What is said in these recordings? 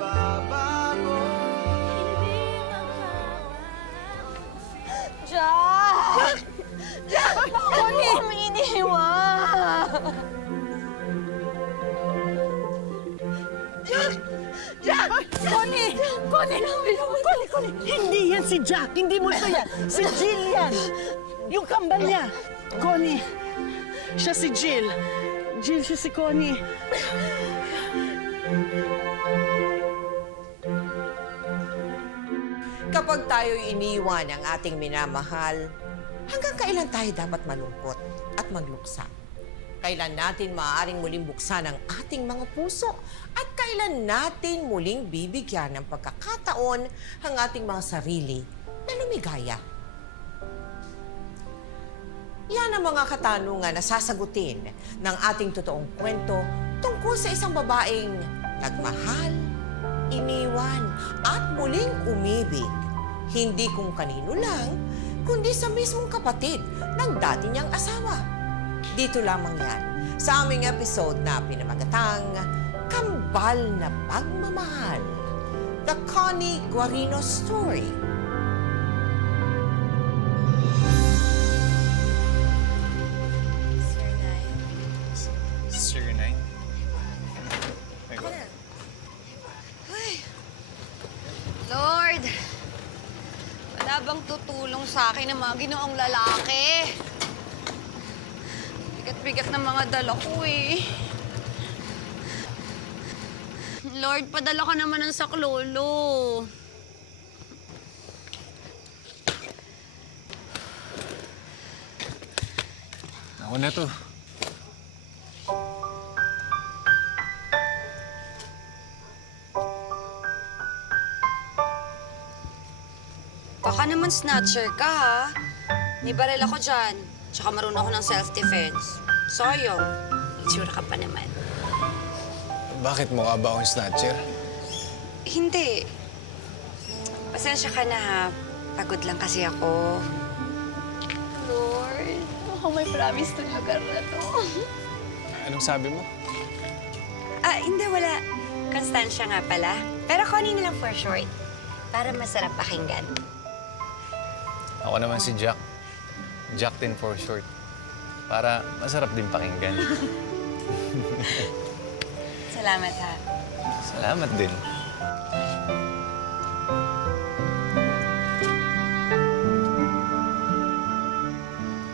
magbabago. Jack! Jack! Bakit mo kami iniwan? Jack! Jack! Connie! Connie! Connie! Hindi yan si Jack! Hindi mo ito yan! Si Jill yan! Yung kambal niya! Connie! Siya si Jill! Jill, siya si Connie! Kapag tayo'y iniwan ng ating minamahal, hanggang kailan tayo dapat malungkot at magluksa? Kailan natin maaaring muling buksan ang ating mga puso? At kailan natin muling bibigyan ng pagkakataon ang ating mga sarili na lumigaya? Yan ang mga katanungan na sasagutin ng ating totoong kwento tungkol sa isang babaeng nagmahal, iniwan, at muling umibig. Hindi kung kanino lang, kundi sa mismong kapatid ng dati niyang asawa. Dito lamang yan sa aming episode na pinamagatang Kambal na Pagmamahal. The Connie Guarino Story. Sir Nine? Lord! Wala bang tutulong sa akin ng mga ginoong lalaki? Bigat-bigat ng mga dala ko eh. Lord, padala ka naman ng saklolo. Ako na to. Baka naman snatcher ka, ha? May baril ako dyan. Tsaka marunong ako ng self-defense. Sayang. Itsura ka pa naman. Bakit mukha ba akong snatcher? Hindi. Pasensya ka na, ha? Pagod lang kasi ako. Lord, ako may promise to lugar na to. Anong sabi mo? Hindi, wala. Constancia nga pala. Pero Connie na lang for short. Para masarap pakinggan. Ako naman si Jack. Jack din for short. Para masarap din pakinggan. Salamat, ha? Salamat din.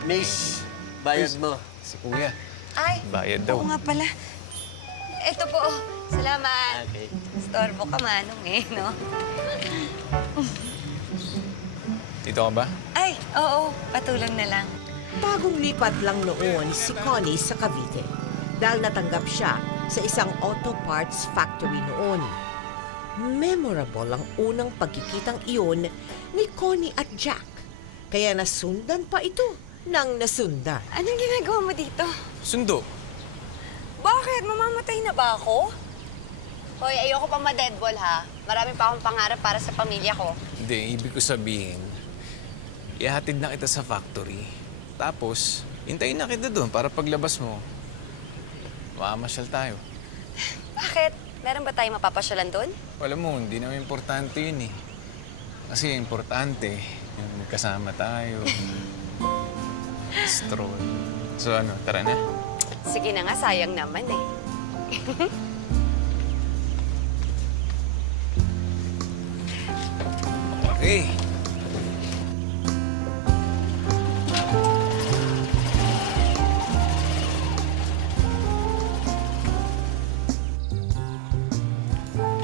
Miss, bayad mo. Si Kuya. Ay, Bayad daw. oo nga pala. Ito po. Salamat. Okay. Storbo ka, Manong, eh, no? Dito ka ba? Ay, oo. Patulang na lang. Bagong lipat lang noon si Connie sa Cavite dahil natanggap siya sa isang auto parts factory noon. Memorable ang unang pagkikitang iyon ni Connie at Jack. Kaya nasundan pa ito ng nasundan. Anong ginagawa mo dito? Sundo. Bakit? Mamamatay na ba ako? Hoy, ayoko pa ma-deadball, ha? Marami pa akong pangarap para sa pamilya ko. Hindi, ibig ko sabihin, ihatid na kita sa factory. Tapos, hintayin na kita doon para paglabas mo, makamasyal tayo. Bakit? Meron ba tayong mapapasyalan doon? Alam mo, hindi naman importante yun eh. Kasi importante, yung magkasama tayo. Stroll. So ano, tara na. Sige na nga, sayang naman eh. Okay.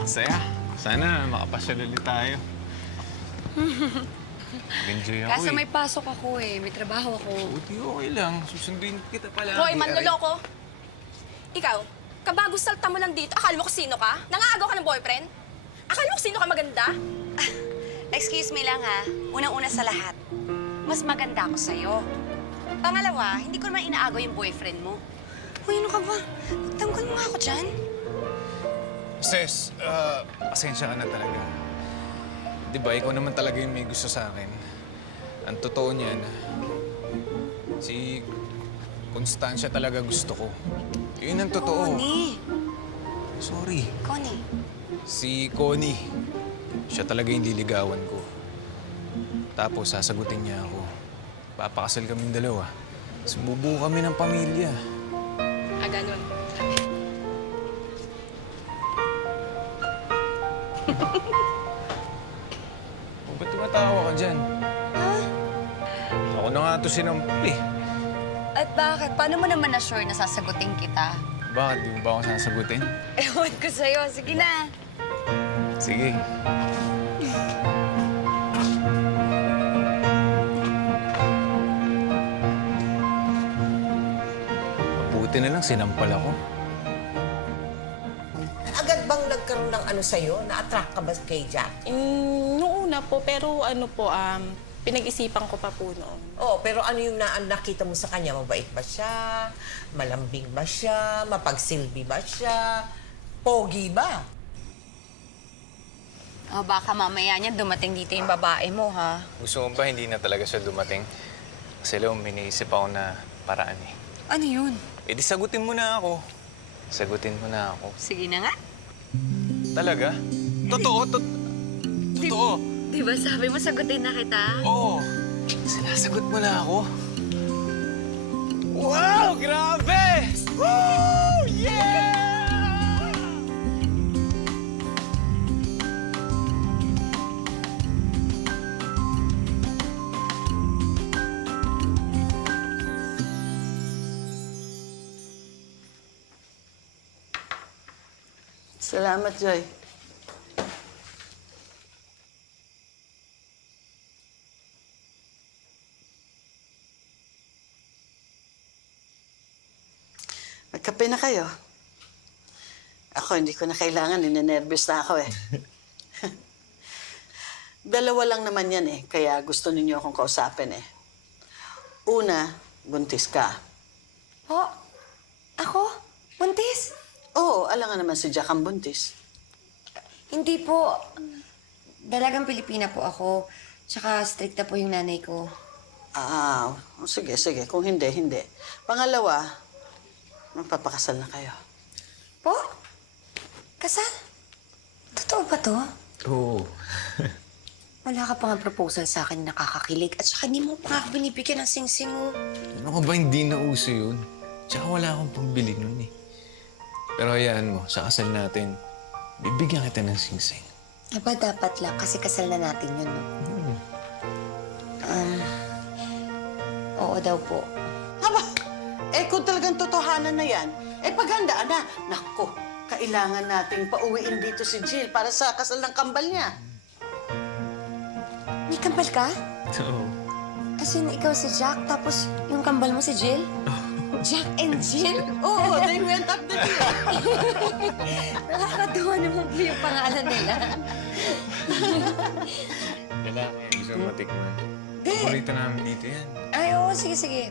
Masaya. Sana makapasyal ulit tayo. Enjoy ako Kaso eh. may pasok ako eh. May trabaho ako. Buti okay lang. Susunduin kita pala. Hoy, manloloko! Ikaw, kabago salta mo lang dito, akala mo kung sino ka? Nangaagaw ka ng boyfriend? Akala mo kung sino ka maganda? Excuse me lang ha. Unang-una sa lahat, mas maganda ako sa'yo. Pangalawa, hindi ko naman inaagaw yung boyfriend mo. Hoy, ano ka ba? Tanggol mo nga ako dyan. Sis, pasensya ka na talaga. Di ba, ikaw naman talaga yung may gusto sa akin. Ang totoo niyan, si Constancia talaga gusto ko. Yun ang totoo. Connie. Sorry. Connie, Si Connie. Siya talaga yung liligawan ko. Tapos sasagutin niya ako. Papakasal kaming dalawa. Sububuo kami ng pamilya. Ah, ganun. O, ba't tumatawa ka dyan? Ako na nga ito sinampal eh. At bakit? Paano mo naman na-sure na sasagutin kita? Bakit? Di mo ba ako sasagutin? Ewan ko sa'yo. Sige na. Sige. Mabuti na lang sinampal ako. Agad bang nagkaroon ng ano sa'yo? Na-attract ka ba kay Jack? Noong una po, pero ano po, pinag-isipan ko pa po noon. Oh, pero ano yung nakita mo sa kanya? Mabait ba siya? Malambing ba siya? Mapagsilbi ba siya? Pogi ba? O baka mamaya niya dumating dito yung babae mo, ha? Gusto mo ba hindi na talaga siya dumating? Kasi alam, may naisip ako na paraan eh. Ano yun? Eh di sagutin mo na ako. Sagutin mo na ako. Sige na nga. Talaga? Totoo? Totoo? Di ba sabi mo sagutin na kita? Oo. Sinasagot mo na ako. Wow! Grabe! Woo! Yeah! Salamat, Joy. Magkape na kayo. Ako, hindi ko na kailangan. Ninenervous na ako eh. Dalawa lang naman yan eh. Kaya gusto ninyo akong kausapin eh. Una, buntis ka. Po? Ako? Buntis? Oo, alam nga naman si Jack ang buntis. Hindi po. Dalagang Pilipina po ako. Tsaka stricta po yung nanay ko. Ah, sige, sige. Kung hindi, hindi. Pangalawa, magpapakasal na kayo. Po? Kasal? Totoo ba to? Oo. Wala ka pa nga proposal sa akin na nakakakilig at saka hindi mo pa ako binibigyan ng sing-sing mo. Ano ka ba hindi na uso yun? Tsaka wala akong pambili nun eh. Pero hayaan mo, sa kasal natin, bibigyan kita ng sing-sing. Aba, dapat lang kasi kasal na natin yun, no? Oo daw po. Haba, eh kung talagang totohanan na yan, eh paghandaan na. Naku, kailangan nating pauwiin dito si Jill para sa kasal ng kambal niya. May kambal ka? Oo. As in, ikaw si Jack, tapos yung kambal mo si Jill? Jack and Jill? Oo, they went up the hill. Nakakatuwa naman po yung pangalan nila. Lalaki, gusto mo matikman. Di. Paborito namin dito yan. Ay, oo, sige, sige.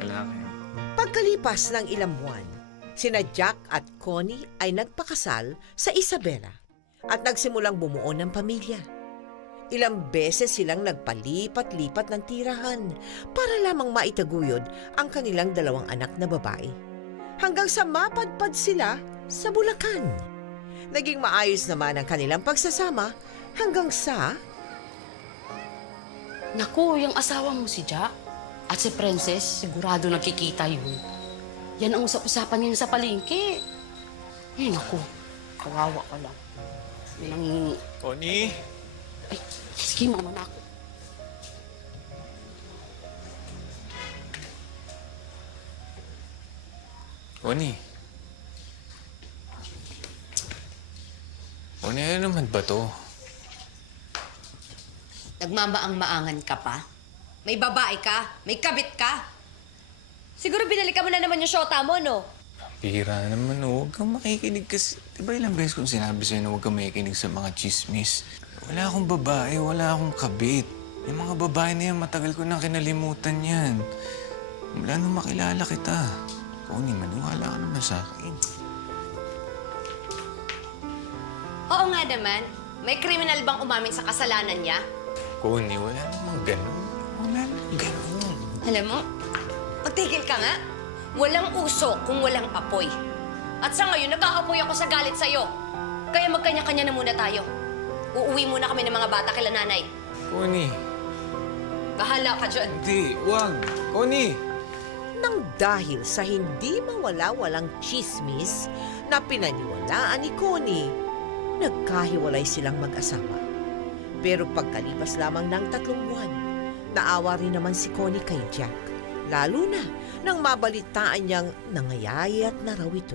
Lalaki. Pagkalipas ng ilang buwan, sina Jack at Connie ay nagpakasal sa Isabela at nagsimulang bumuo ng pamilya. Ilang beses silang nagpalipat-lipat ng tirahan para lamang maitaguyod ang kanilang dalawang anak na babae. Hanggang sa mapadpad sila sa Bulacan. Naging maayos naman ang kanilang pagsasama hanggang sa... Naku, yung asawa mo si Jack at si Princess, sigurado nakikita yun. Yan ang usap-usapan niyo sa palengke. Ay, naku, kawawa ka lang. Nang... Connie! Ay, sige, mama na ako. Connie. Connie, ano naman ba to? Nagmamaang-maangan ka pa? May babae ka? May kabit ka? Siguro binalikan mo na naman yung shota mo, no? Pira naman, oh. Huwag kang makikinig kasi... Diba ilang beses kong sinabi sa'yo na huwag kang makikinig sa mga chismis? Wala akong babae, wala akong kabit. Yung mga babae na yan, matagal ko nang kinalimutan yan. Wala nang makilala kita. Connie, maniwala ka naman sa akin. Oo nga naman. May kriminal bang umamin sa kasalanan niya? Connie, wala namang ganun. Wala namang ganun. Alam mo, magtigil ka nga. Walang uso kung walang apoy. At sa ngayon, nag-aapoy ako sa galit sa'yo. Kaya magkanya-kanya na muna tayo. Uuwi muna kami ng mga bata kila nanay. Connie, Bahala ka dyan. hindi, wag. Connie! Nang dahil sa hindi mawala-walang chismis na pinaniwalaan ni Connie, nagkahiwalay silang mag-asawa. Pero pagkalipas lamang ng 3 buwan, naawa rin naman si Connie kay Jack. Lalo na nang mabalitaan niyang nangayayat na raw ito.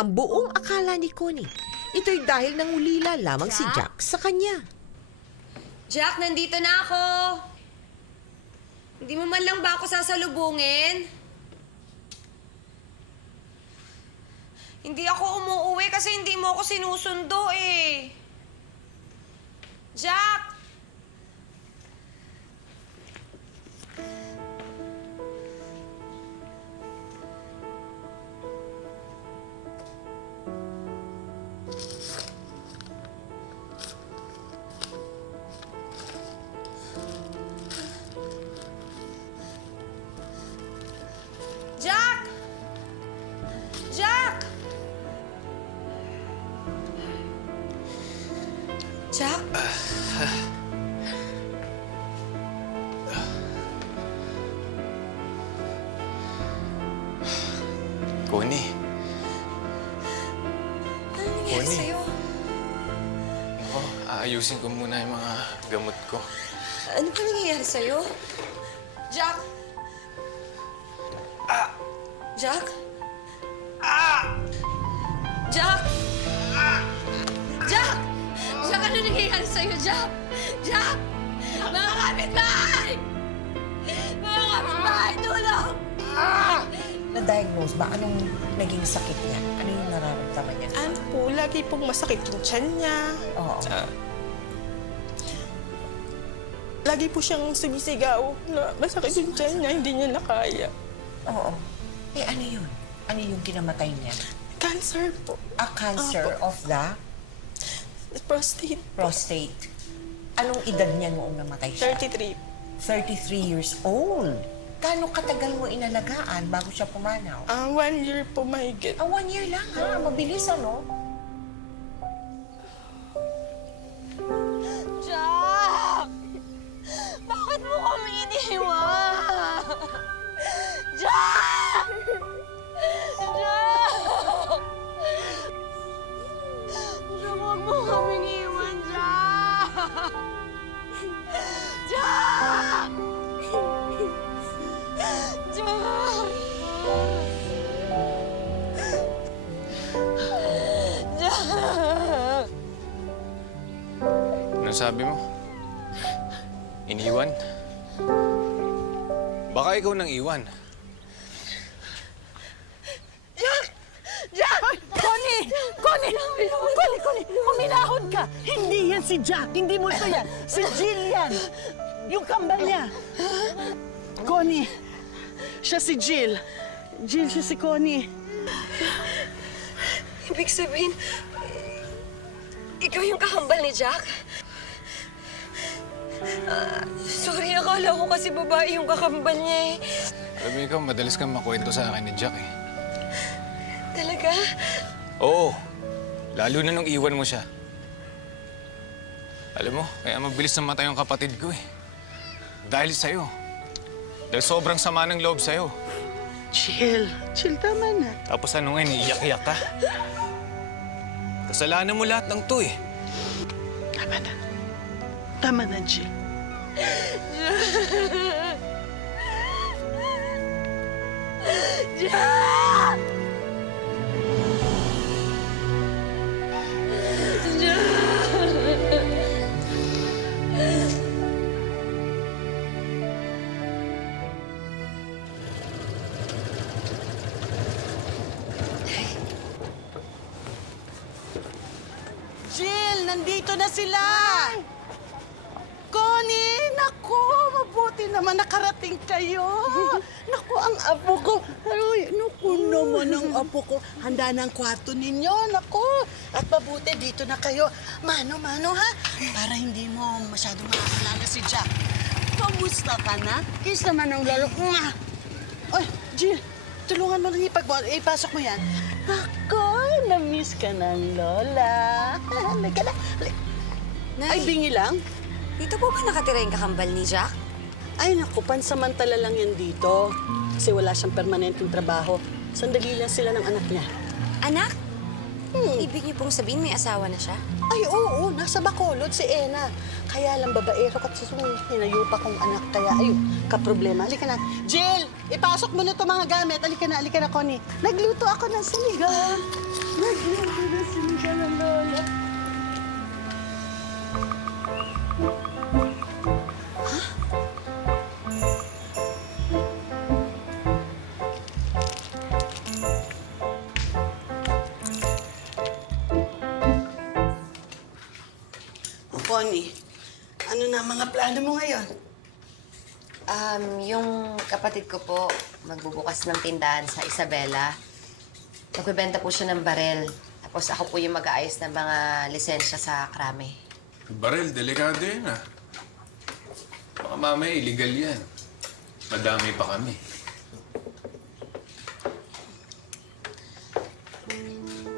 Ang buong akala ni Connie, ito'y dahil nangulila lamang si Jack sa kanya. Jack, nandito na ako. Hindi mo man lang ba ako sasalubungin? Hindi ako umuuwi kasi hindi mo ako sinusundo eh. Jack! Jack! Jack! Jack? Connie. Ano nangyari Connie. sa'yo? Ako, aayusin ko muna yung mga gamot ko. Ano ba nangyayari sa'yo? Jack? Jack? Jack? Jack! Jack, ano nangyayari sa'yo, Jack? Jack! Mga kapitbahay! Mga kapitbahay, tulong! Na-diagnose ba? Anong naging sakit niya? Ano yung nararamdaman niya? Ano po, lagi pong masakit yung tiyan niya. Oo. Lagi po siyang sumisigaw na masakit yung tiyan niya, hindi niya nakaya. Oo. Eh, ano yun? Ano yung kinamatay niya? Cancer po. A cancer of the Prostate. prostate. Anong edad niya noong namatay siya? 33. 33 years old. Gaano katagal mo inalagaan bago siya pumanaw? 1 year po mahigit. 1 year lang ha? Mabilis ano? Jack! Bakit mo kami iniwan? Jack! Jack! Jack, huwag mo kaming iwan, Jack! Jack! Jack! Jack! Ano sabi mo? Iniwan? Baka ikaw nang iwan. Jack! Connie! Connie! Connie! Connie! Huminahon ka! Hindi yan si Jack! Hindi multo yan! Si Jill yan! Yung kambal niya! Connie! Siya si Jill. Jill siya si Connie. Ibig sabihin, ikaw yung kakambal ni Jack? Sorry, akala ko kasi babae yung kakambal niya eh. Alam mo ikaw, madalas kang makwento sa akin ni Jack eh. Talaga? Oo. Lalo na nung iwan mo siya. Alam mo, kaya mabilis namatay yung kapatid ko eh. Dahil sa'yo. Dahil sobrang sama ng loob sa'yo. Jill. Jill, tama na. Tapos ano ngayon, iiyak-iyak ka? Kasalanan mo lahat ng to eh. Tama na. Tama na, Jill. Jack! Jill, nandito na sila! Connie, naku, mabuti naman nakarating kayo. Naku, ang apo ko. Ay, naku naman ang apo ko. Handa na ang kwarto ninyo, naku. At mabuti, dito na kayo. Mano-mano, ha? Para hindi mo masyadong makakalala si Jack. Kamusta ka na? Kiss naman ang lalo. Mwah! Ay, Jill, tulungan mo nang ipasok mo yan. Naku, na-miss ka ng lola. Halika na. Ay, bingi lang? Dito po ba nakatira yung kakambal ni Jack? Ay, naku, pansamantala lang yan dito. Kasi wala siyang permanenteng trabaho. Sandali lang sila ng anak niya. Anak? Ibig niyo pong sabihin may asawa na siya? Ay, oo, nasa Bacolod si Ena. Kaya lang babaero at hinayupa kong anak. Kaya, ayun, kaproblema. Halika na. Jill, ipasok mo na ito mga gamit. Halika na, Connie. Nagluto ako ng sinigang. Nagluto ng sinigang ng lola. Connie, ano na ang mga plano mo ngayon? Yung kapatid ko po, magbubukas ng tindahan sa Isabela. Magbebenta po siya ng barel. Tapos ako po yung mag-aayos ng mga lisensya sa krame. Barel, delikado yan ah. Baka mamaya illegal yan. Madami pa kami.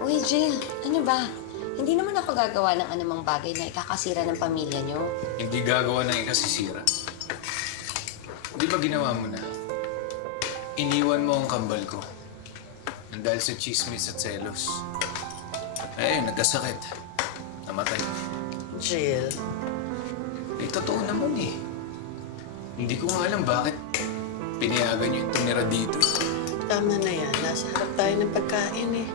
Uy, Jill, ano ba? Hindi naman ako gagawa ng anumang bagay na ikakasira ng pamilya niyo. Hindi gagawa ng ikasisira. Di ba ginawa mo na? Iniwan mo ang kambal ko. Nang dahil sa chismis at selos. Eh, nagkasakit. Namatay. Jill. Eh, totoo naman eh. Hindi ko nga alam bakit pinayagan niyo yung tumira dito. Tama na yan. Nasa harap tayo ng pagkain eh.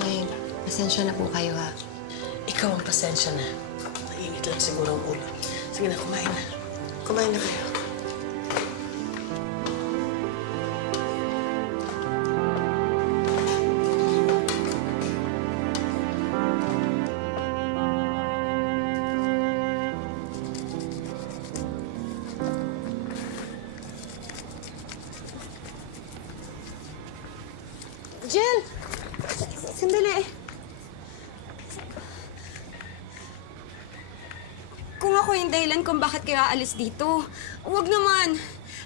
Ay, pasensya na po kayo ha. Ikaw ang pasensya na. Nainit lang siguro ang ulo. Sige na, kumain na. Kumain na kayo. Jill! Sandali. Kung ako yung dahilan kung bakit kayo aalis dito, huwag naman.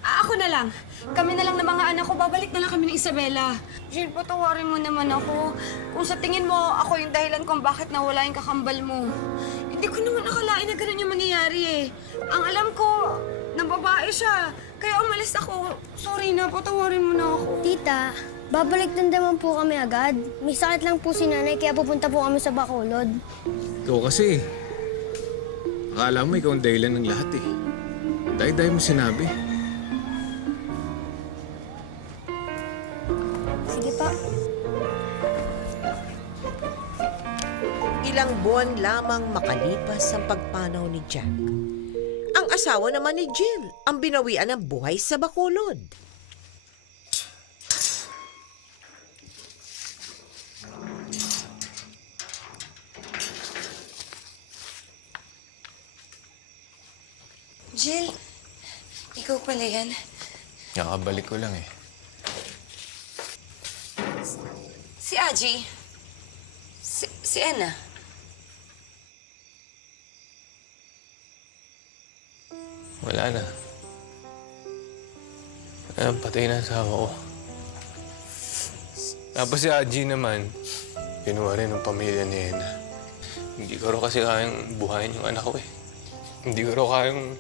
Ako na lang. Kami na lang ng mga anak ko, babalik na lang kami ng Isabela. Jill, patawarin mo naman ako. Kung sa tingin mo, ako yung dahilan kung bakit nawala yung kakambal mo. Hindi ko naman akalain na ganun yung mangyayari eh. Ang alam ko, na babae siya. Kaya umalis ako. Sorry na, patawarin mo na ako. Tita, babalik na naman po kami agad. May sakit lang po si nanay kaya pupunta po kami sa Bacolod. Ikaw kasi, akala mo ikaw ang dahilan ng lahat eh. Dahil mo sinabi. Sige pa. Ilang buwan lamang makalipas ang pagpanaw ni Jack. Ang asawa naman ni Jill ang binawian ng buhay sa Bacolod. Jill, ikaw pala yan. Nakabalik ko lang eh. Si Aji. Si Ena. Wala na. Patay na ang asawa ko. Tapos si Aji naman, kinuha rin ng pamilya ni Ena. Hindi ko raw kasi kayang buhayin yung anak ko eh. Hindi ko raw kayang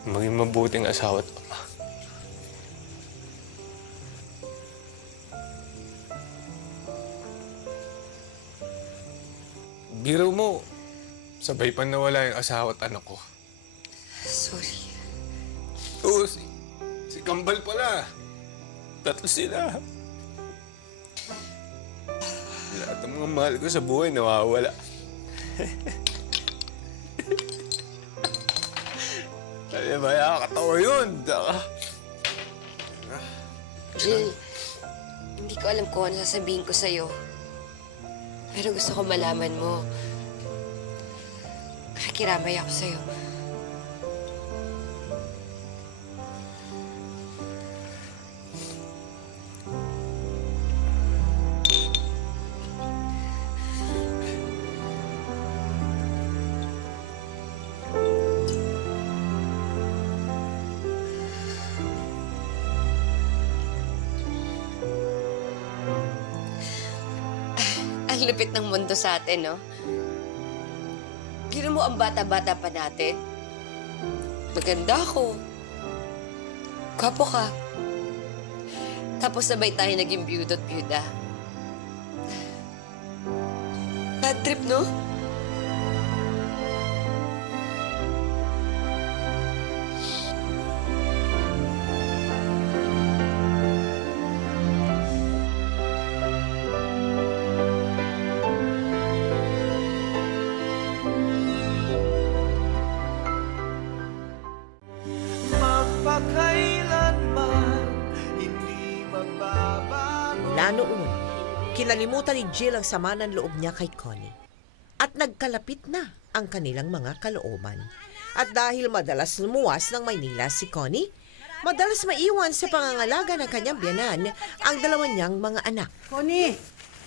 maging mabuting asawa at ama. Biro mo, sabay pa nawala yung asawa at anak ko. Sorry. Oo, si Kambal pala. Tatlo sila. Lahat ng mga mahal ko sa buhay nawawala. Kaya ba, nakakatawa yun. Jill, hindi ko alam kung ano sasabihin ko sa'yo. Pero gusto ko malaman mo. Nakikiramay ako sa'yo. Ang lupit ng mundo sa atin, no? Gino mo ang bata-bata pa natin. Maganda ako. Gwapo ka. Tapos sabay tayo naging biyudo't biyuda. Bad trip, no? Mula noon, kinalimutan ni Jill ang sama ng loob niya kay Connie. At nagkalapit na ang kanilang mga kalooban. At dahil madalas lumuwas ng Maynila si Connie, madalas maiwan sa pangangalaga ng kanyang biyanan ang dalawa niyang mga anak. Connie!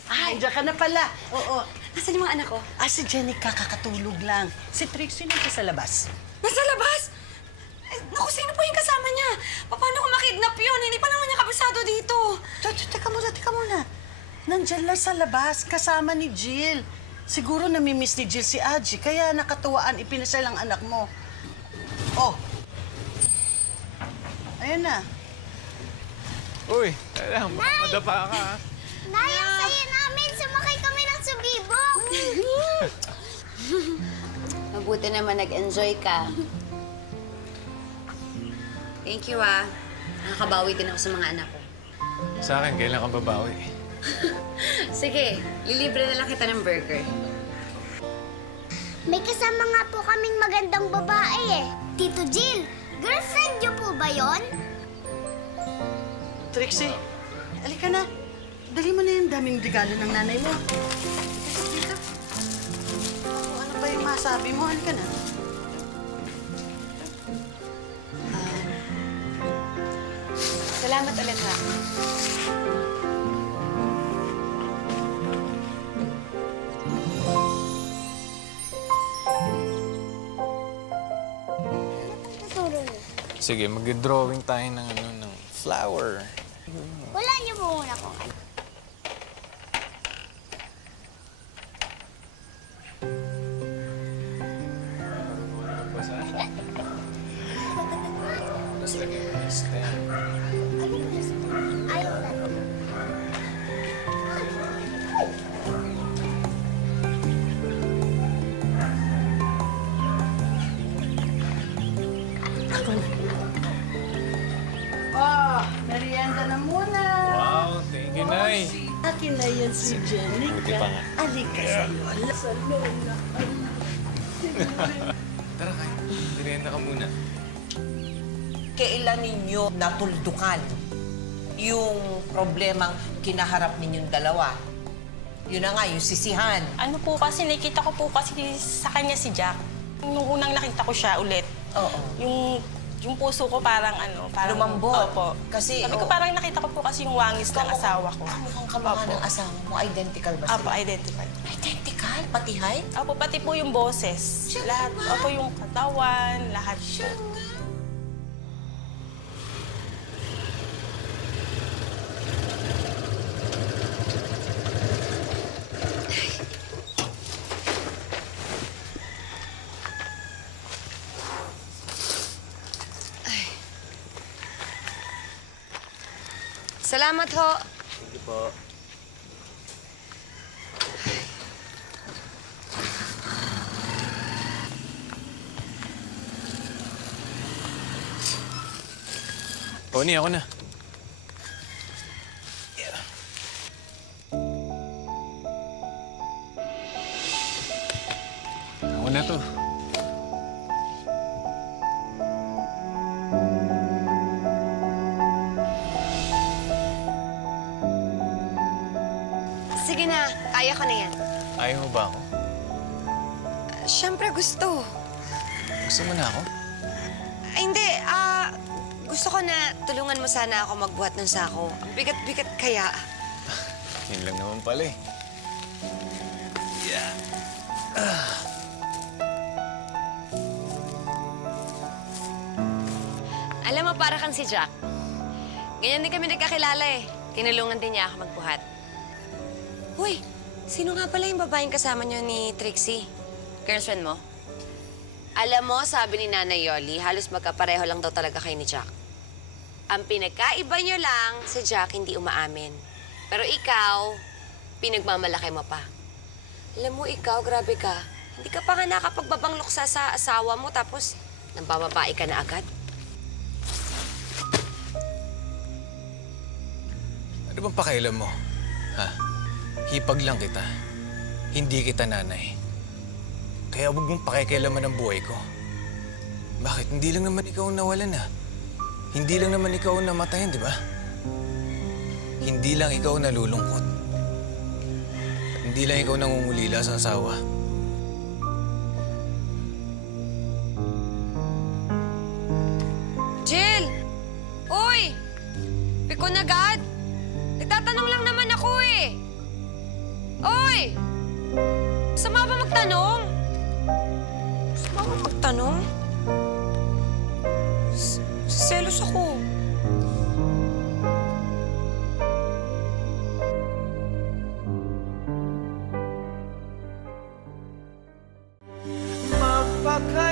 Ay, diyan ka na pala. Oo. Nasaan yung mga anak ko? Si Jenny kakatulog lang. Si Trixie nandito sa labas. Nasa labas? Naku, sino po yung kasama niya? Paano ko makidnap yun? Hindi pa naman niya kabisado dito. Teka muna. Nandyan lang sa labas, kasama ni Jill. Siguro namimiss ni Jill si Aji, kaya nakatuwaan ipinasal ang anak mo. Oh. Ayun na. Uy, alam, madapa ka ha. Nay, ang saya namin! Sumakay kami ng subibok! Mabuti naman nag-enjoy ka. Thank you, ah. Nakakabawi din ako sa mga anak ko. Sa akin, kailan ka babawi? Sige, lilibre na lang kita ng burger. May kasama nga po kaming magandang babae eh. Tito Jill, girlfriend niyo po ba yon? Trixie, halika na. Dali mo na yung daming regalo ng nanay mo. Dito. Ano ba yung masabi mo? Halika na. Salamat ulit, ha. Sige, mag-drawing tayo ng flower. Wala niyo po muna kung ano. Tapos lagyan mo yung stem. Ayaw na. Merienda na muna. Wow, thank you, Nay. Akin na yan si Jenny. Buti pa nga. Alika sa'yo. Sa lola. Tara, kain. Merienda ka muna. Kailan ninyo natuldukan yung problemang kinaharap ninyong dalawa? Yun na nga, yung sisihan. Ano po kasi, nakita ko po kasi sa kanya si Jack. Nung unang nakita ko siya ulit, Oo. yung puso ko parang parang... Lumambot. Opo. Kasi, Sabi ko parang nakita ko po kasi yung wangis ng asawa ko. Mukhang kamukha ng asawa mo. Identical ba Opo, sila? identical. Identical? Pati height? Opo, pati po yung boses. Lahat. Opo, yung katawan, lahat po. Salamat ho. Sige po. Connie, ako na. Ako na to. Sige na, kaya ko na yan. Ayaw mo ba ako? Siyempre gusto. Gusto mo na ako? Ay, hindi. Gusto ko na tulungan mo sana ako magbuhat ng sako. Ang bigat-bigat kaya. Yun lang naman pala eh. Yeah. Alam mo, para kang si Jack. Ganyan din kami nagkakilala eh. Tinulungan din niya ako magbuhat. Uy, Sino nga pala yung babaeng kasama niyo ni Trixie? Girlfriend mo? Alam mo, sabi ni Nanay Yoli, halos magkapareho lang daw talaga kayo ni Jack. Ang pinagkaiba niyo lang, si Jack hindi umaamin. Pero ikaw, pinagmamalaki mo pa. Alam mo, ikaw, grabe ka. Hindi ka pa nga nakapagbabangluksa sa asawa mo, tapos nambababae ka na agad. Ano bang pakialam mo? Ha? Hipag lang kita. Hindi kita nanay. Kaya huwag mong pakikialaman ang buhay ko. Bakit? Hindi lang naman ikaw ang nawalan, ha? Hindi lang naman ikaw ang namatayan, di ba? Hindi lang ikaw ang nalulungkot. Hindi lang ikaw nangungulila sa asawa. Jill! Uy! Pikon agad! Nagtatanong lang naman ako eh! Uy! Sama ba magtanong? Sama ba magtanong? Selos ako.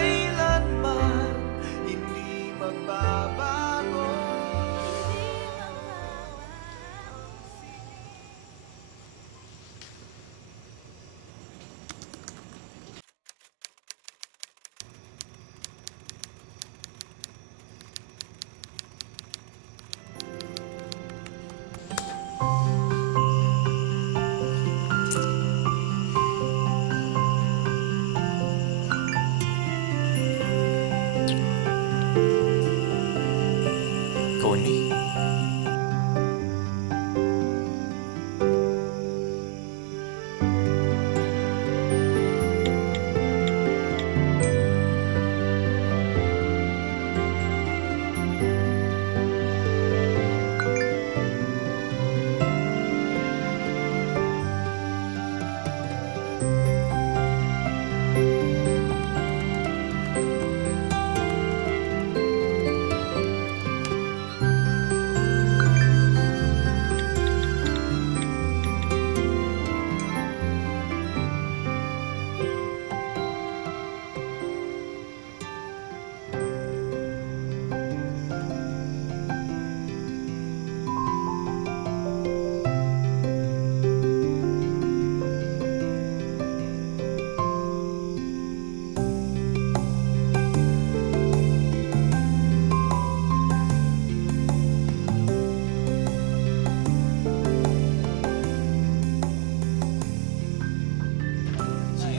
Mapakailanman, hindi magbabago. Connie?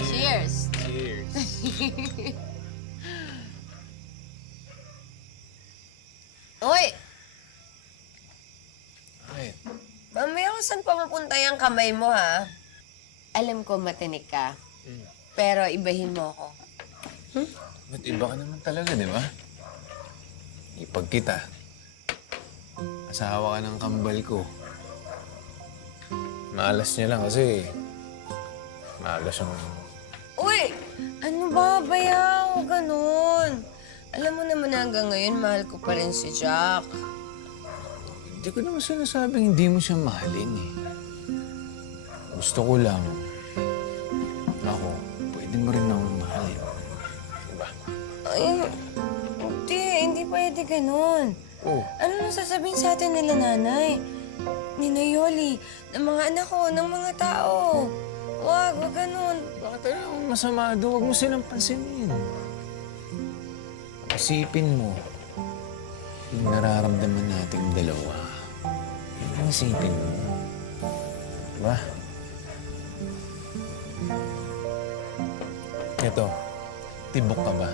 Cheers! Uy! Bakit? Mamaya kung saan pa mapunta yung kamay mo, ha? Alam ko matinik ka. Pero ibahin mo ako. Ba't iba ka naman talaga, di ba? Ipag kita. Asawa ka ng kambal ko. Maalas niya lang kasi maalas ang... Uy! Ano ba, bayaw? Ganun. Alam mo naman na hanggang ngayon, mahal ko pa rin si Jack. Hindi ko naman sinasabing hindi mo siya mahalin eh. Gusto ko lang, ako, pwede mo rin akong mahalin. Diba? Ay, hindi pwede ganun. Oh, Ano nang sasabihin sa atin nila nanay? Ni Nayoli, ng mga anak ko, ng mga tao. Wag ganun. bakit ano masama doon? Huwag mo silang pansinin. Isipin mo, yung nararamdaman nating dalawa. Yun ang isipin mo. Diba? Ito, tibok ka ba?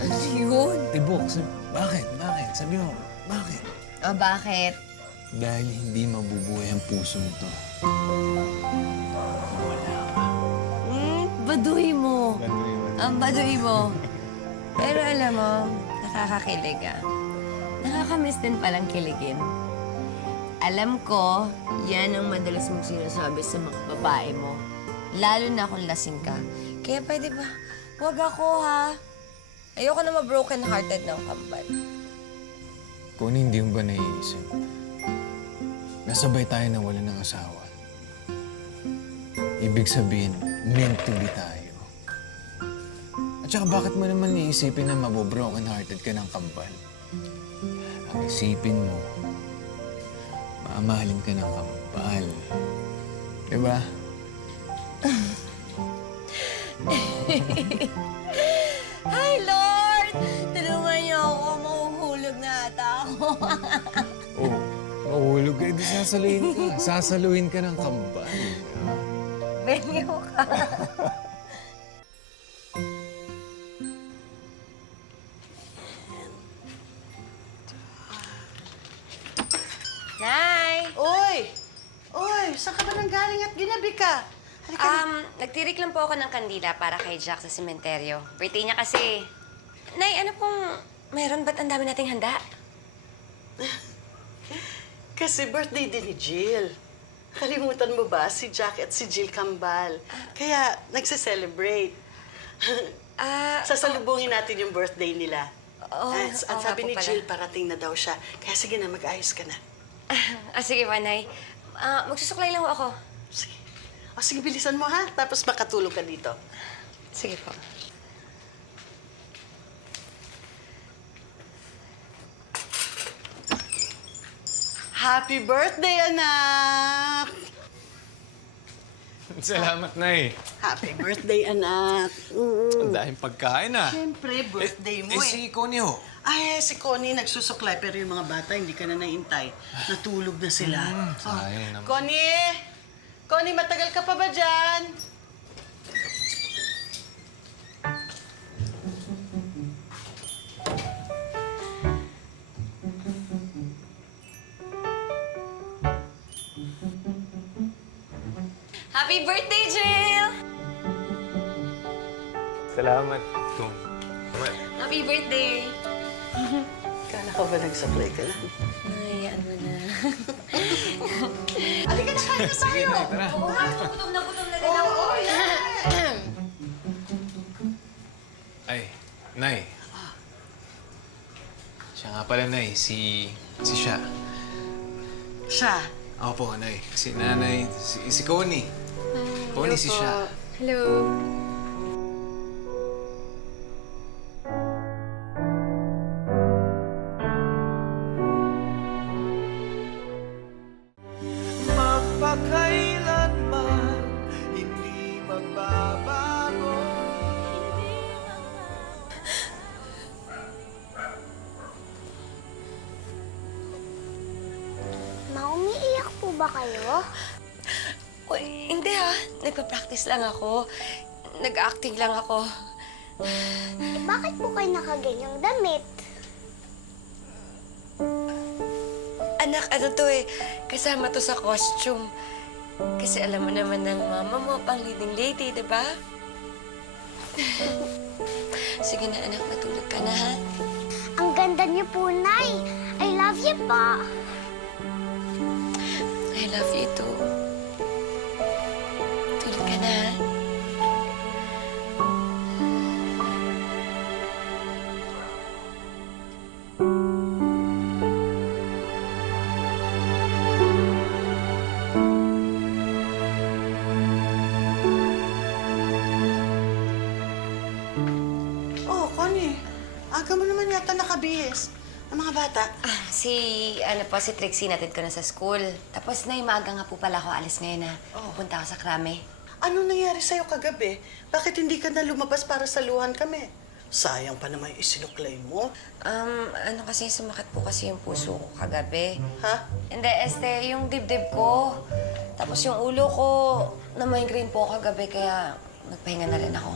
Ano yun? Tibok. Bakit? Bakit? Sabi mo, bakit? Ah, bakit? Dahil hindi mabubuhay ang puso nito. Baduy mo. Ang baduy mo. Pero alam mo, nakakakilig ah. Nakakamiss din palang kiligin. Alam ko, yan ang madalas mong sinasabi sa mga babae mo. Lalo na kung lasing ka. Kaya pwede ba, huwag ako ha. Ayoko na ma-broken-hearted ng kambal. Kung hindi mo ba naiisip, nasabay tayo na wala ng asawa. ibig sabihin, meant to be tayo. At saka bakit mo naman iisipin na mabobroken-hearted ka ng kambal? Ang isipin mo, mamahalin ka ng kambal. Diba? Hi, Lord! Tulungan niyo ako. Mahuhulog na ata ako. Oh, mahulog ka. Di sasaluhin ka. Sasaluhin ka ng kambal. Benyo ka. Nay! Uy! Uy, saan ka ba nang galing at ginabi ka? Halika na. Nagtirik lang po ako ng kandila para kay Jack sa sementeryo. Birthday niya kasi. Nay, ano pong meron? Ba't ang dami nating handa? Kasi birthday din ni Jill. Kalimutan mo ba si Jack at si Jill Kambal? Kaya nagse-celebrate. Sasalubungin natin yung birthday nila. At sabi ni Jill, parating na daw siya. Kaya sige na, mag-ayos ka na. Sige pa, Nay. Magsusuklay lang ho ako. Sige. O sige, bilisan mo ha. Tapos makatulog ka dito. Sige po. Happy birthday, anak! Salamat, Nay. Happy birthday, anak! Ang daming pagkain, ah. Siyempre, birthday mo Si Connie, ho. Ay, si Connie nagsusuklay, pero yung mga bata hindi ka na naintay. Natulog na sila. Sayang naman. Connie! Connie, matagal ka pa ba dyan? Happy birthday, Jill! Salamat, Tom. Happy birthday! Kala ko ba nagsuklay ka lang? Nahayaan mo na. Halika na, kain na tayo! Tara. Oo nga, gutom na din ako. Ay, Nay. Siya nga pala, Nay. Si Sha. Siya. Opo, Nay. Si Nanay. Si Connie. Connie, si Sha. Hello. Magpakailanman hindi magbabago. Ma, umiiyak po ba kayo? Uy, hindi ha. Nagpa-practice lang ako. Nag-acting lang ako. Bakit po kayo nakaganyang damit? Anak, ano to eh. Kasama to sa costume. Kasi alam mo naman ng mama mo, pang leading lady, di ba? Sige na, anak. Matulog ka na, ha? Ang ganda niyo po, Nay. I love you pa. I love you too. Tulog ka na, ha? Oh, Connie. Aga mo naman yata nakabihis. Ang mga bata. Si Trixie natin ko na sa school. Tapos na maaga nga po pala ako alis ngayon na pupunta ako sa Krame. Anong nangyari sa'yo kagabi? Bakit hindi ka na lumabas para saluhan kami? Sayang pa naman yung isinuklay mo. Kasi sumakit po kasi yung puso ko kagabi. Ha? Hindi, yung dibdib ko. Tapos yung ulo ko, na-migraine po kagabi, kaya nagpahinga na rin ako.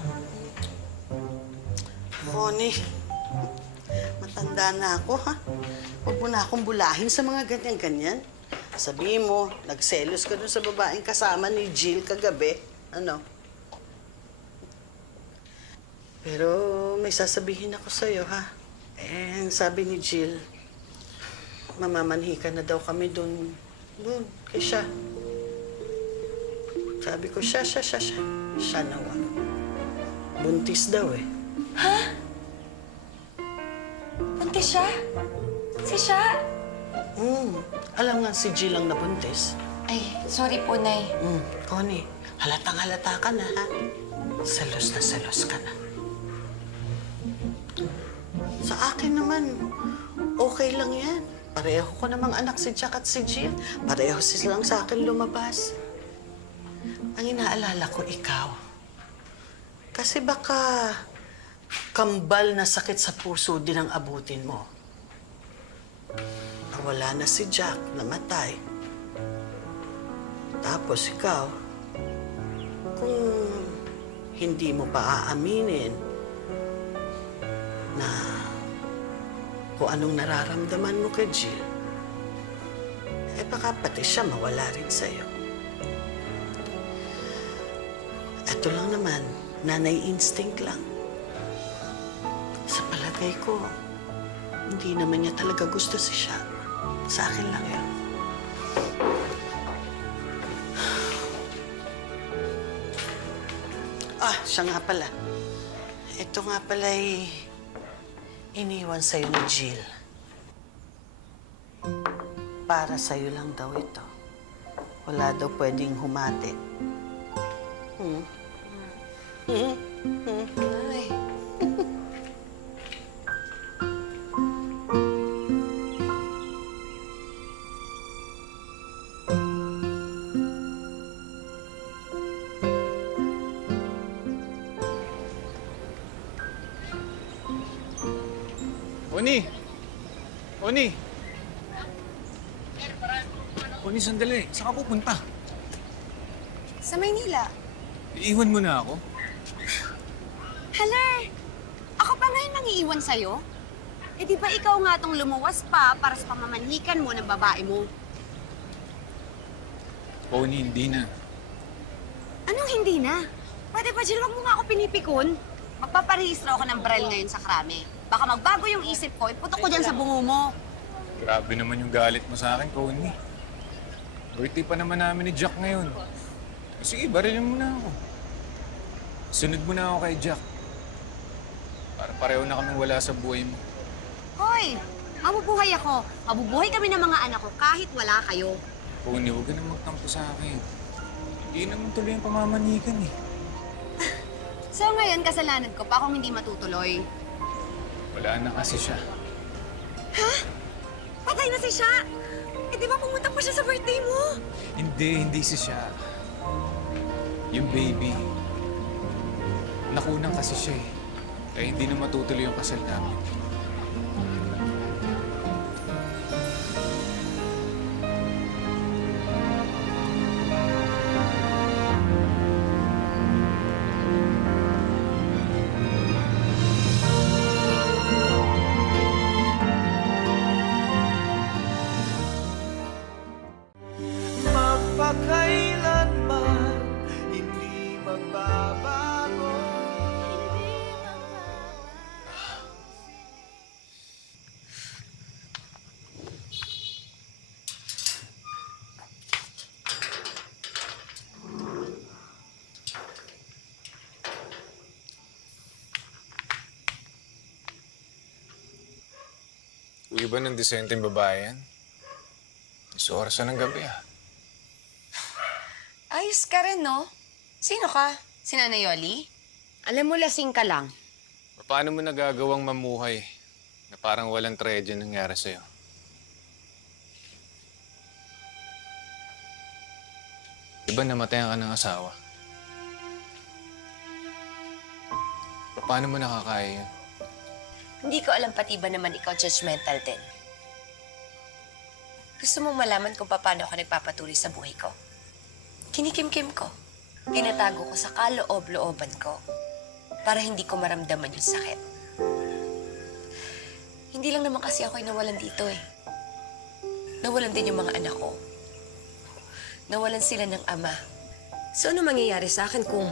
Connie, matanda na ako, ha? Huwag mo na akong bulahin sa mga ganyan-ganyan. Sabihin mo, nagselos ka dun sa babaeng kasama ni Jill kagabi. Ano? Pero may sasabihin ako sa'yo, ha? Sabi ni Jill, mamamanhikan na daw kami dun kay siya. Sabi ko, siya. Siya nawa. Buntis daw eh. Buntis siya? Si siya? Alam nga si Jill ang nabuntis. Ay, sorry po, Nay. Connie, Halatang-halata ka na, ha? Selos na selos ka na. Sa akin naman, okay lang yan. Pareho ko namang anak si Jack at si Jill. Pareho silang sa akin lumabas. Ang inaalala ko, ikaw. Kasi baka kambal na sakit sa puso din ang abutin mo. Nawala na si Jack, namatay. Tapos ikaw, kung hindi mo pa aaminin na kung anong nararamdaman mo kay Jill, eh baka pati siya mawala rin sa'yo. Ito lang naman, nanay instinct lang. Sa palagay ko, hindi naman niya talaga gusto si Shaq. Sa akin lang yun. Ah, siya nga pala. Ito nga pala iniwan sa'yo ni Jill. Para sa'yo lang daw ito. Wala daw pwedeng humati. Ay. Oni! Oni! Oni, sandali. Saan ka pupunta? Sa Maynila. Iiwan mo na ako? Hala! Ako pa ngayon nangiiwan sa'yo? Eh di ba ikaw nga tong lumuwas pa para sa pamamanhikan mo ng babae mo? Oni, hindi na. Anong hindi na? Pwede ba, Jill, wag mo nga ako pinipikon? Magpaparehistro ako ng Braille ngayon sa krame. Baka magbago yung isip ko, iputok ko dyan sa bungo mo. Grabe naman yung galit mo sa akin, Tony. Birthday pa naman namin ni Jack ngayon. Sige, barilin mo na ako. Sunod mo na ako kay Jack. Para pareho na kaming wala sa buhay mo. Hoy! Mabubuhay ako. Mabubuhay kami ng mga anak ko kahit wala kayo. Tony, huwag ka na magtampo sa akin. Hindi naman tuloy ang pamamanikan eh. So ngayon, kasalanan ko pa kung hindi matutuloy. Wala na kasi siya. Ha? Patay na si Sha! Eh di ba pumunta pa siya sa birthday mo? Hindi si siya. Yung baby. Nakunan kasi siya eh. Kaya hindi na matutuloy yung kasal namin. Magpakailanman hindi magbabago. Uy, ba ng disenteng babae yan? Is oras na ng gabi ah. Ayos ka rin, no? Sino ka? Si Nanay Yoli? Alam mo, lasing ka lang. Paano mo nagagawang mamuhay na parang walang tragedya nangyari sa'yo? Diba namatayan ka ng asawa? Paano mo nakakaya yun? Hindi ko alam pati ba naman ikaw judgmental din. Gusto mong malaman kung paano ako nagpapatuloy sa buhay ko? Kinikimkim ko. Tinatago ko sa kaloob-looban ko para hindi ko maramdaman yung sakit. Hindi lang naman kasi ako'y nawalan dito eh. Nawalan din yung mga anak ko. Nawalan sila ng ama. So ano mangyayari sa akin kung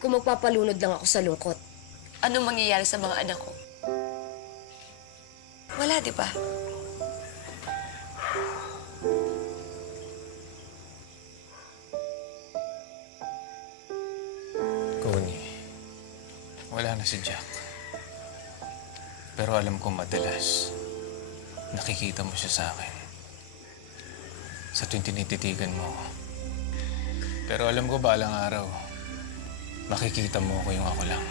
magpapalunod lang ako sa lungkot? Ano mangyayari sa mga anak ko? Wala, di ba? Connie, wala na si Jack. Pero alam ko madalas, nakikita mo siya sa akin. Sa tuwing tinititigan mo ako. Pero alam ko balang araw, makikita mo ako yung ako lang.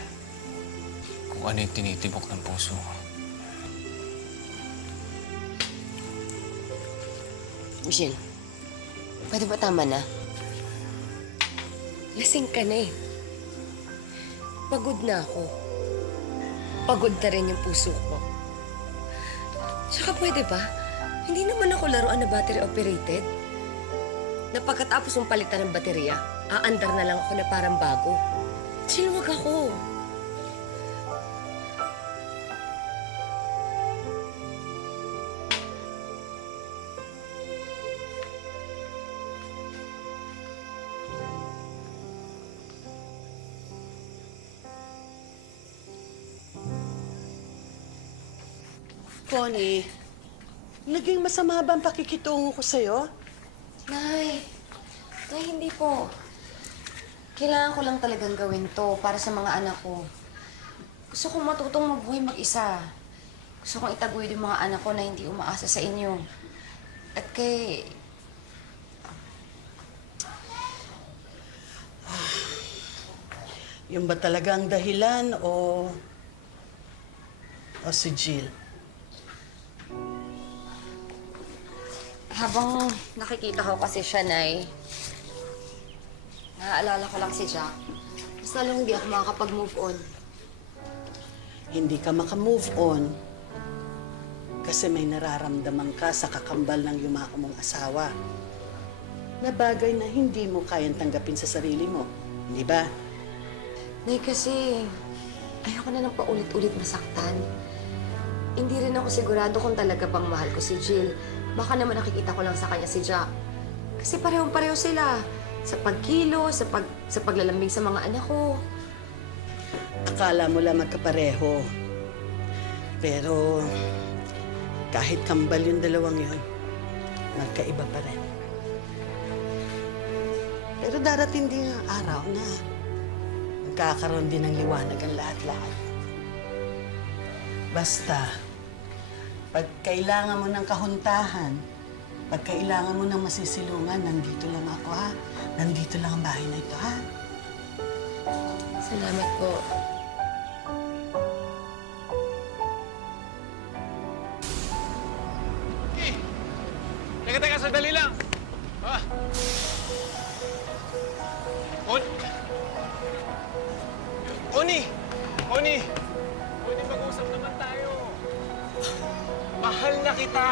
Kung ano yung tinitibok ng puso ko. Michelle, pwede ba tama na? Lasing ka na eh. Pagod na ako. Pagod na rin yung puso ko. Tsaka pwede ba? Hindi naman ako laruan na battery operated. Na pagkatapos ng palitan ng baterya, aandar na lang ako na parang bago. Chill, wag ako. Connie, naging masama ba ang pakikitungo ko sa'yo? Nay, hindi po. Kailangan ko lang talagang gawin to para sa mga anak ko. Gusto kong matutong mabuhay mag-isa. Gusto kong itaguyod yung mga anak ko na hindi umaasa sa inyo. At kay... Yung ba talagang dahilan o si Jill? Habang nakikita ko kasi siya, Nay, naaalala ko lang si Jack. Mas lalong hindi ako makakapag-move on. Hindi ka makamove on kasi may nararamdaman ka sa kakambal ng yumao mong asawa na bagay na hindi mo kayang tanggapin sa sarili mo. Hindi ba? Nay, kasi ayoko na lang paulit-ulit masaktan. Hindi rin ako sigurado kung talaga bang mahal ko si Jill. Baka naman nakikita ko lang sa kanya si Jack. Kasi parehong-pareho sila. Sa pagkilo, sa paglalambing sa mga anak ko. Akala mo lang magkapareho. Pero kahit kambal yung dalawang yon, magkaiba pa rin. Pero darating din ang araw na magkakaroon din ng liwanag ang lahat-lahat. Basta, pag kailangan mo ng kahuntahan, pag kailangan mo ng masisilungan, nandito lang ako, ha? Nandito lang ang bahay na ito, ha? Salamat po. Teka, sandali lang. Connie, mag-usap naman tayo. Mahal na kita.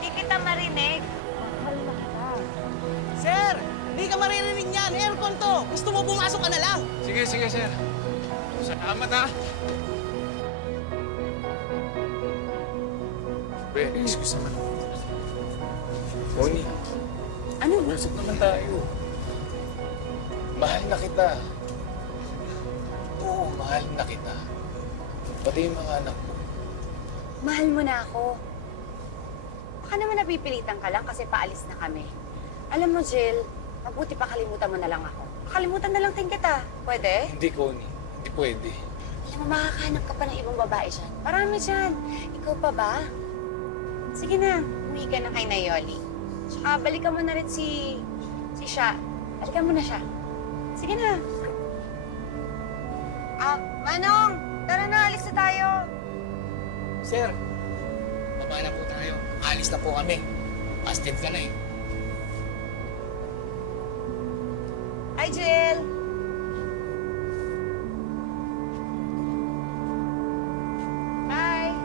Hindi kita marinig. Sir, hindi ka maririnig niyan. Aircon to. Gusto mo pumasok ka na lang. Sige, sir. Salamat, ha. Excuse naman. Connie. Ano? Mag-usap naman tayo. Mahal na kita. Oo, mahal na kita. Pati yung mga anak mo. Mahal mo na ako. Baka naman napipilitan ka lang kasi paalis na kami. Alam mo, Jill, mabuti pa kalimutan mo na lang ako. Kalimutan na lang din kita. Pwede? Hindi, Connie. Hindi pwede. Alam mo, makakahanap ka pa ng ibang babae dyan. Marami dyan. Ikaw pa ba? Sige na, umuwi ka na kay Nayoli. Tsaka balikan mo na rin si Sha. Balikan mo na siya. Sige na. Manong! Tara na, alis na tayo. Sir, baba na po tayo. Alis na po kami. Fasted ka na eh. Hi, Jill! Bye!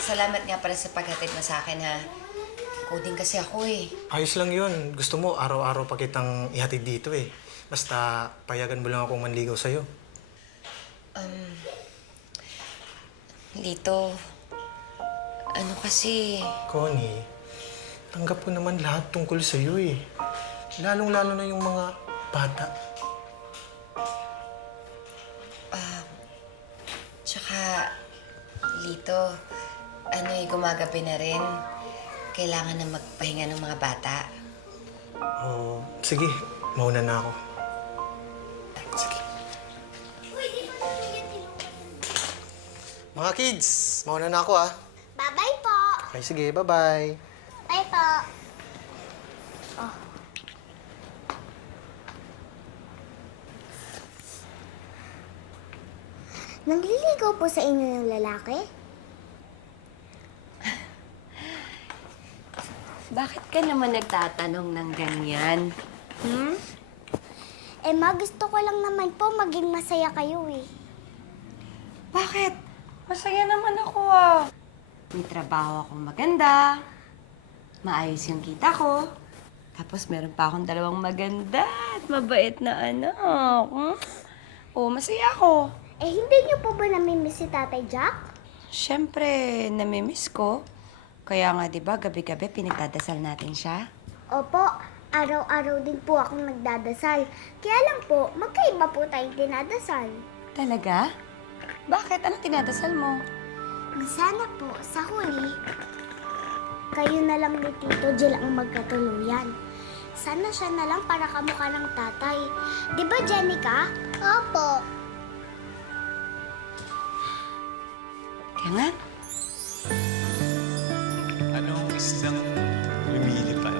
salamat nga para sa paghatid mo sa akin, ha? Coding kasi ako eh. Ayos lang yun. Gusto mo, araw-araw pa kitang ihatid dito eh. Basta payagan mo lang akong manligaw sa'yo. Lito, ano kasi... Connie, tanggap ko naman lahat tungkol sa'yo eh. Lalong-lalo na yung mga bata. Tsaka, Lito, gumagabi na rin. Kailangan na magpahinga ng mga bata. Oh, sige, mauna na ako. Sige. Mga kids, mauna na ako ah. Bye-bye po. Okay, sige, bye-bye. Bye po. Oh. Nagliligaw po sa inyo yung lalaki? Bakit ka naman nagtatanong ng ganyan? Eh, gusto ko lang naman po maging masaya kayo eh. Bakit? Masaya naman ako ah. May trabaho akong maganda. Maayos yung kita ko. Tapos meron pa akong 2 maganda at mabait na anak. Oo, masaya ako. Eh, hindi niyo po ba namimiss si Tatay Jack? Siyempre, namimiss ko. Kaya nga, di ba, gabi-gabi pinagdadasal natin siya? Opo, araw-araw din po akong nagdadasal. Kaya lang po, magkaiba po tayong dinadasal. Talaga? Bakit? Anong tinadasal mo? Sana po, sa huli, kayo na lang ni Tito Jill ang magkatuluyan. Sana siya na lang para kamukha ng tatay. Di ba, Jenica? Opo. Kaya nga, Anong islang lumilipad?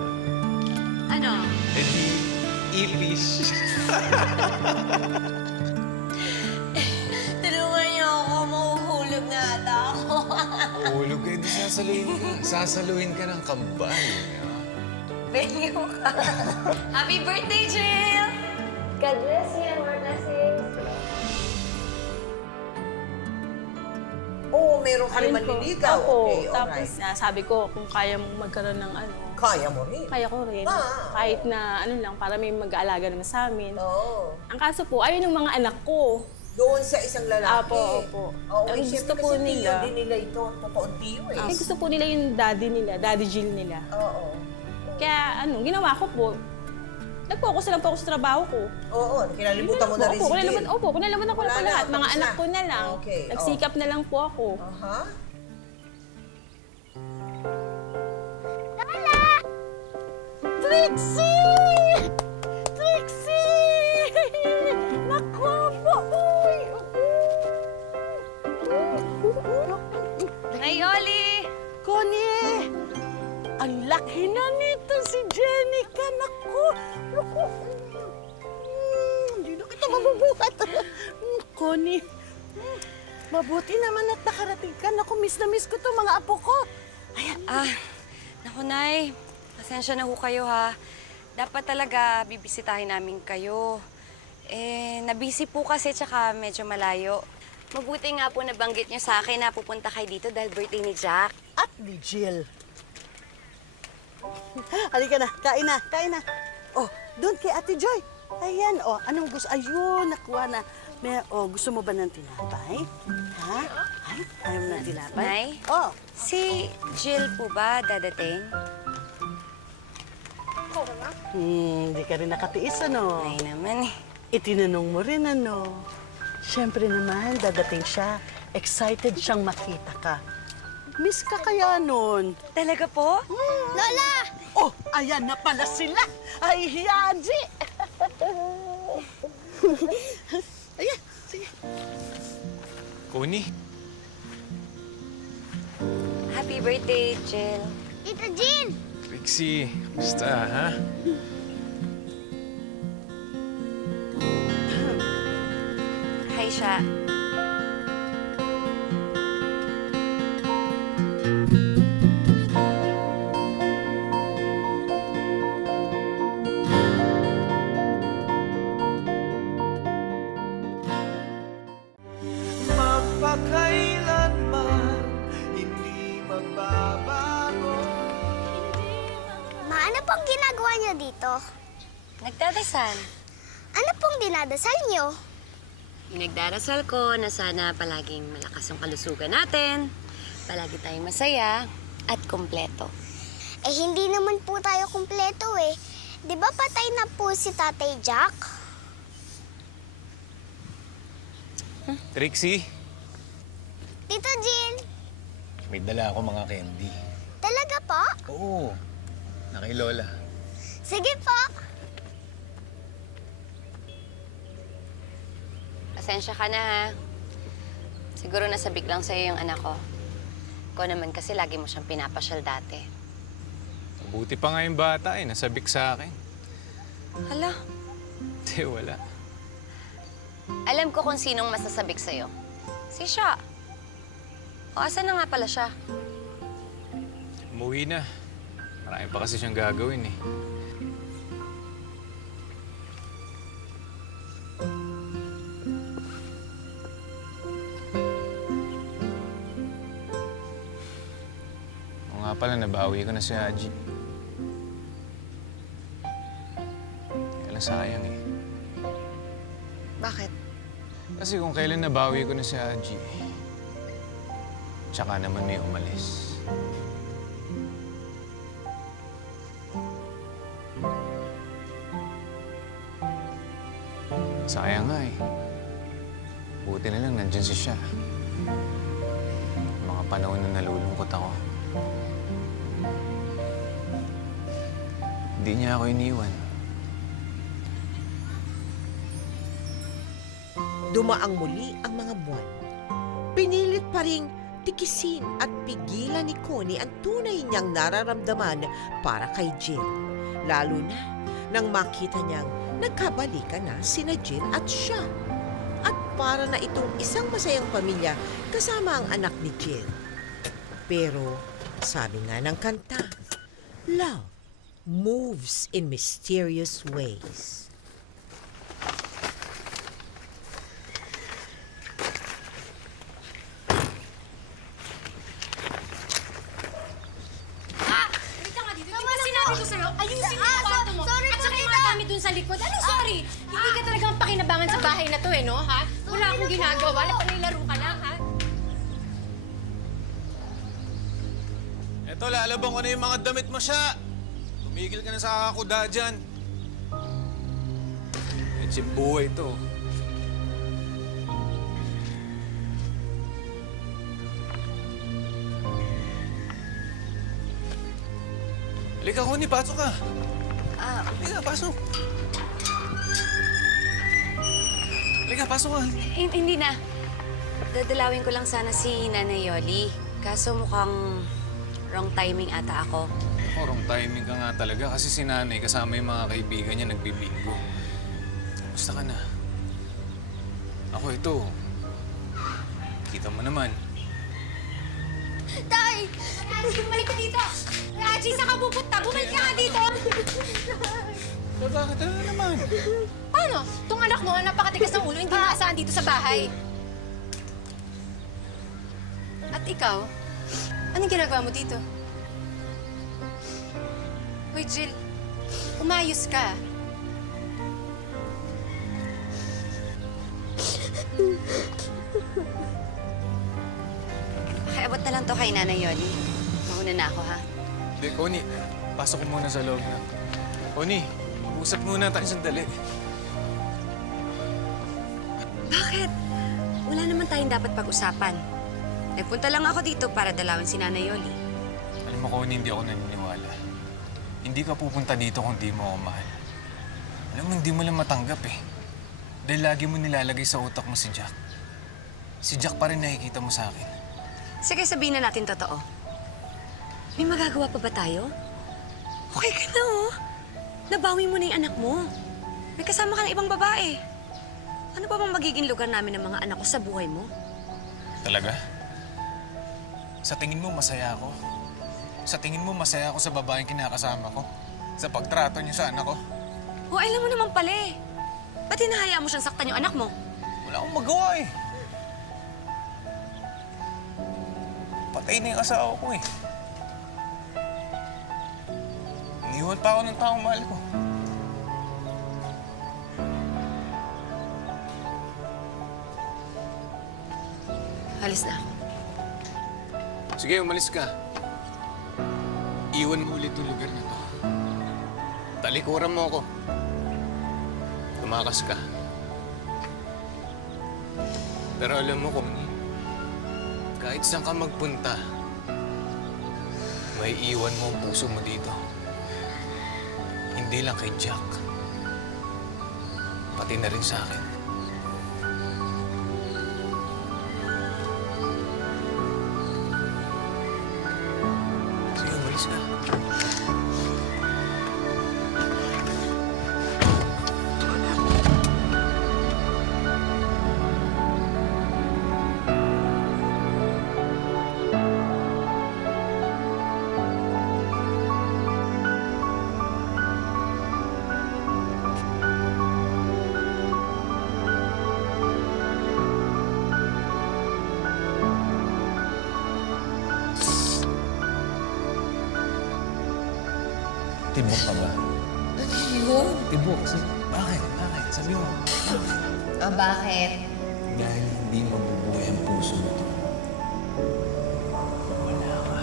Ano? Eh di, ipis. Tulungan niyo ako. Mahuhulog na ata ako. Ulog eh, di sasaluhin ka. Sasaluhin ka ng kambal. Benyo ka. Happy birthday, Jill! God bless you and more blessings. Oo, meron ka rin manliligaw. Opo. Okay, Tapos alright. sabi ko, kung kaya mong magkaroon ng ano, Kaya mo rin. kaya ko rin. Ah. Kahit na ano lang, para may mag-aalaga naman sa amin. Oo. Ang kaso po, ayun yung mga anak ko. Doon sa isang lalaki. Apo, opo. Oo, Ang eh, gusto syempre po kasi nila. tiyo din nila ito. Totoong tiyo eh. Eh, gusto po nila yung daddy nila, daddy Jill nila. Oo. Kaya ano, ginawa ko po, nag-focus na lang po ako sa trabaho ko. Oo, kinalimutan mo na rin si Jill. Opo, kinalaman ko na Wala po na, lahat. Mga tapos anak na. ko na lang. Okay, Nagsikap na lang po ako. Aha. Trixie! Trixie! Naku po! Uy! Nayoli! Connie! Ang laki na nito si Jenica. Naku! Naku! Hindi na kita mabubuhat. Connie, mabuti naman at nakarating ka. Naku, miss na miss ko to mga apo ko. Naku, Nay. Pasensya na ho kayo, ha. Dapat talaga bibisitahin namin kayo. Nabisi po kasi tsaka medyo malayo. Mabuti nga po nabanggit niyo sa akin na pupunta kayo dito dahil birthday ni Jack. At ni Jill. Halika na, kain na, kain na. Oh, doon kay Ate Joy. Ayan, oh, anong gusto? Ayun, nakuha na. Gusto mo ba ng tinapay? Ha? Ay, ayaw mo ng tinapay? Nay? Oh, Si Jill po ba dadating? hindi ka rin nakatiis, ano? Nay naman eh. Itinanong mo rin, ano? Siyempre naman, dadating siya. Excited siyang makita ka. Miss ka kaya nun? Talaga po? Lola! Oh, ayan na pala sila! Ay, Hiyaji! Ayan, sige. Connie, Happy birthday, Jill. Tita Jean! Trixie, basta ha? Hi, siya. Magpakailanman pong ginagawa niyo dito? Nagdadasal. Ano pong dinadasal niyo? Nagdarasal ko na sana palaging malakas ang kalusugan natin, palagi tayong masaya at kumpleto. Eh, hindi naman po tayo kumpleto eh. Di ba patay na po si Tatay Jack? Trixie, Tito Jill, may dala ako mga candy. talaga po? Oo, na kay Lola. Sige po. Pasensya ka na ha. Siguro nasabik lang sa'yo yung anak ko. Ikaw naman kasi lagi mo siyang pinapasyal dati. Buti pa nga yung bata eh, nasabik sa akin. Hala, Di, wala. alam ko kung sinong masasabik sa'yo. Si Sha. O, asan na nga pala siya? Umuwi na. Marami pa kasi siyang gagawin eh. O nga pala, nabawi ko na si Haji. Kaya lang sayang eh. Bakit? Kasi kung kailan nabawi ko na si Haji, tsaka naman may umalis. Sayang nga eh. Buti na lang nandyan si siya. Mga panahon na nalulungkot ako. Hindi niya ako iniwan. Dumaang muli ang mga buwan. Pinilit pa ring tikisin at pigilan ni Connie ang tunay niyang nararamdaman para kay Jill. Lalo na nang makita niyang nagkabalikan na sina Jill at siya. At para na itong isang masayang pamilya kasama ang anak ni Jill. Pero sabi nga ng kanta, love moves in mysterious ways. Wait ka nga dito. Di ba sinabi ko sa'yo, ayusin mo yung kwarto mo. sorry At po, saka yung tita. mga gamit dun sa likod. Anong sorry? Hindi ka talagang pakinabangan sa bahay na to eh, no? Ha? Wala akong ginagawa. Napanilaro ka lang, ha? Eto, lalabang ko na yung mga damit mo siya. Tumigil ka na sa kuda dyan. Medyo buhay to. Halika, Connie, pasok ka. Halika, pasok. Halika, pasok ka. Hindi na. Dadalawin ko lang sana si Nanay Yoli. Kaso mukhang wrong timing ata ako. Ako, wrong timing ka nga talaga kasi si nanay kasama yung mga kaibigan niya nagbibingo. Gusto ka na? Ako ito. Kita mo naman. Tay! Bumalik ka dito! Raji, saan ka pupunta? Bumalik ka nga dito! Bakit? Ano naman? Paano? Itong anak mo, napakatigas ng ulo, hindi naasahan dito sa bahay. At ikaw, anong ginagawa mo dito? Hoy, Jill, umayos ka. Pakiabot na lang to kay Nanay Yoli. Mauna na ako, ha? Hindi, Connie. Pasok ko muna sa loob na. Connie, mag-usap muna tayo sandali. Bakit? Wala naman tayong dapat pag-usapan. Nagpunta lang ako dito para dalawin si Nanay Yoli. Alam mo, Connie, hindi ako naniniwala. Hindi ka pupunta dito kung di mo ako mahal. Alam mo, hindi mo lang matanggap eh. Dahil lagi mo nilalagay sa utak mo si Jack. Si Jack pa rin nakikita mo sa akin. Sige, sabihin na natin totoo. May magagawa pa ba tayo? Okay ka na, oh. Nabawi mo na yung anak mo. May kasama ka ng ibang babae. Ano pa bang magiging lugar namin ng mga anak ko sa buhay mo? Talaga? Sa tingin mo, masaya ako? Sa tingin mo, masaya ako sa babaeng kinakasama ko? Sa pagtrato niyo sa anak ko? O, alam mo naman pala eh. Ba't hinahayaan mo siyang saktan yung anak mo? Wala akong magawa eh. Patay na yung asawa ko eh. Iwan pa ako ng taong mahal ko. Alis na ako. Sige, umalis ka. Iwan mo ulit yung lugar na to. Talikuran mo ako. Tumakas ka. Pero alam mo, Connie, kahit saan ka magpunta, may iwan mo ang puso mo dito. Hindi lang kay Jack. Pati na rin sa akin. Sige, umalis ka. Tibok ka ba? Tibok? Tibok? Bakit? Bakit? Sabi mo. Bakit? Dahil hindi mabubuhay ang puso mo. Wala ka.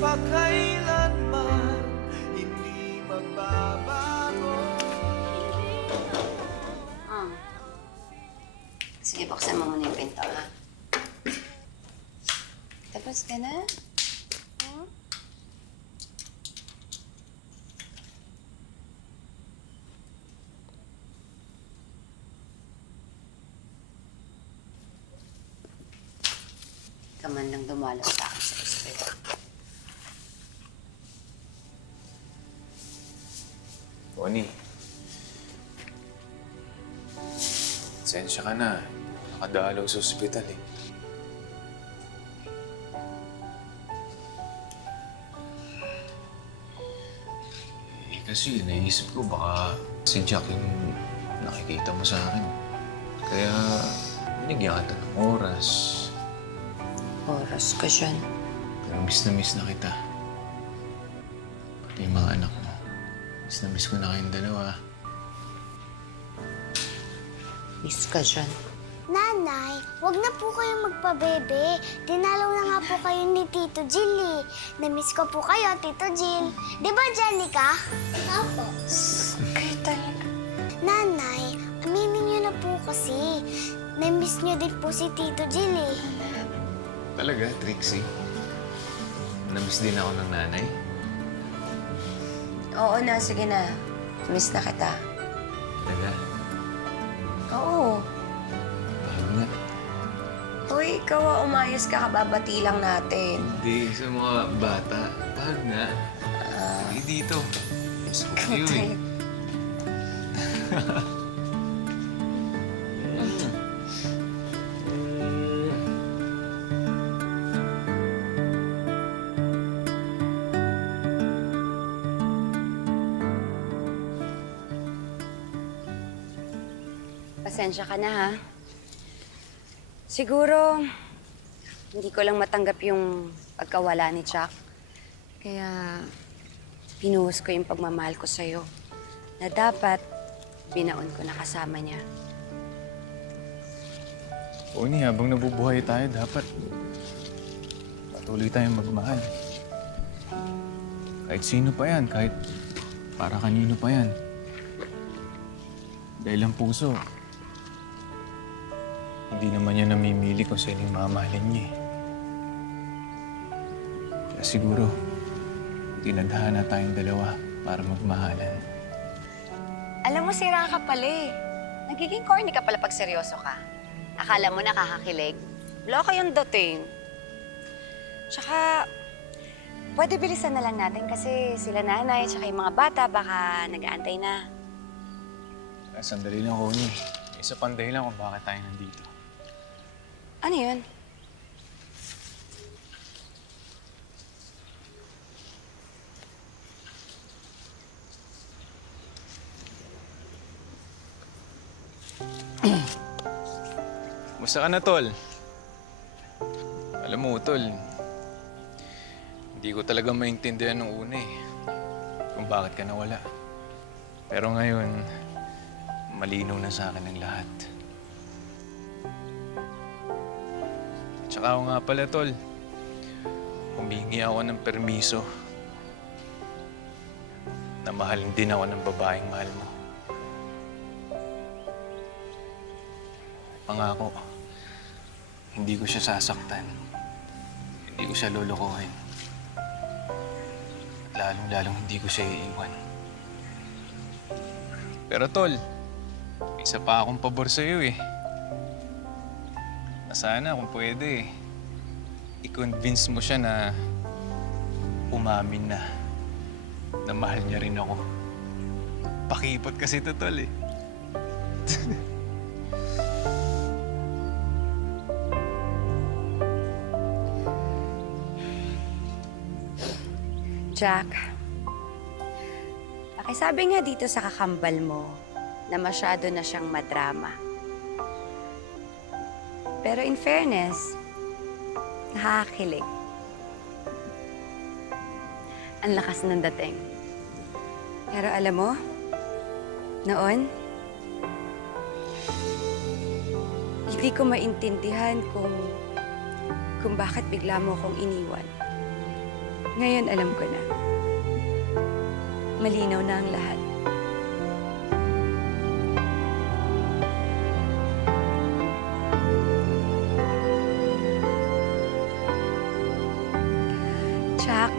Magpakailanman hindi magbabago. Sige, buksan mo muna yung pinto, ha? Tapos ka na? Ka man lang dumalaw sa akin sa respeto. Connie. Sensya ka na. Nakadalaw sa ospital eh. Kasi naisip ko baka si Jack yung nakikita mo sa akin. Kaya binigyan kita ng oras. Oras ka dyan. Pero miss na kita. Pati yung mga anak mo. Miss na miss ko na kayong dalawa. Miss ka dyan. Nanay, wag na po kayong magpabebe. Dinalaw na nga po kayo ni Tito Jill eh. Na-miss ko po kayo, Tito Jill. Di ba, Janica? Opo. Kayo talaga. Nanay, aminin niyo na po kasi. Na-miss niyo din po si Tito Jill eh. Talaga, Trixie? Namiss din ako ng nanay? Oo na, sige na. Miss na kita. Talaga? Oo. Bakit nga? Uy, ikaw umayos ka, kababati lang natin. Hindi, sa mga bata. Bakit nga? Sige dito. Miss ko kayo eh. Pasensya ka na, ha? Siguro, hindi ko lang matanggap yung pagkawala ni Jack. Kaya, pinuhos ko yung pagmamahal ko sa'yo. Na dapat, binaon ko na kasama niya. Oni, habang nabubuhay tayo, dapat patuloy tayong magmahal. Kahit sino pa yan, kahit para kanino pa yan. Dahil ang puso, hindi naman niya namimili kung sino yung mamahalin niya eh. Kaya siguro, tinadhana tayong dalawa para magmahalan. Alam mo, sira ka pala eh. Nagiging corny ka pala pag seryoso ka. Akala mo nakakakilig. Loko yung dating. Tsaka, pwede bilisan na lang natin kasi sila nanay tsaka yung mga bata baka nag-aantay na. Sandali lang, Connie. Isa pang dahilan kung bakit tayo nandito. Ano yun? Musta ka na, Tol? Alam mo, Tol, hindi ko talaga maintindihan nung una eh, kung bakit ka nawala. Pero ngayon, malinaw na sa akin ang lahat. Tsaka ako nga pala, Tol, humingi ako ng permiso na mahalin din ako ng babaeng mahal mo. Pangako, hindi ko siya sasaktan. Hindi ko siya lulukuhin. At lalong-lalong hindi ko siya iiwan. Pero Tol, may isa pa akong pabor sa'yo eh. Na sana kung pwede, i-convince mo siya na umamin na mahal niya rin ako. Pakipot kasi ito, Tol eh. Jack, pakisabi nga dito sa kakambal mo na masyado na siyang madrama. Pero in fairness, nakakakilig. Ang lakas ng dating. Pero alam mo, noon, hindi ko maintindihan kung bakit bigla mo akong iniwan. Ngayon alam ko na. Malinaw na ang lahat. Jack,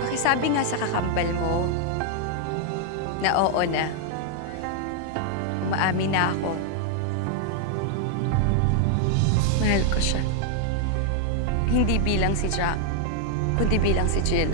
pakisabi nga sa kakambal mo na oo na. Umaamin na ako. Mahal ko siya. Hindi bilang si Jack, kundi bilang si Jill.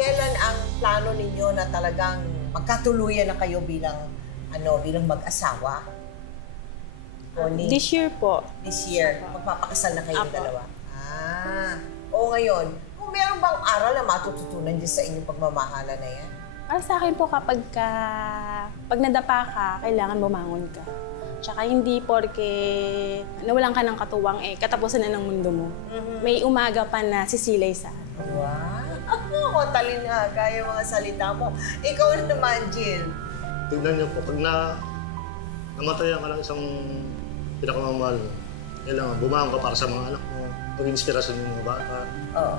Kailan ang plano ninyo na talagang magkatuluyan na kayo bilang mag-asawa? Connie? This year po. This year, magpapakasal na kayo ng Apo. dalawa? Oo ngayon, kung meron bang aral na matututunan dyan sa inyong pagmamahala na yan? Para sa akin po pag nadapa ka, kailangan bumangon ka. Tsaka hindi porke nawalan ka ng katuwang katapusan na ng mundo mo. May umaga pa na sisilay sa atin. Wow! Matalinaga yung mga salita mo. Ikaw naman, Jill. Tignan niyo po, pag namatayan ka ng isang pinakamamahal mo, kailangan bumangon ka para sa mga anak mo, pag-inspirasyon yung mga bata. Oo.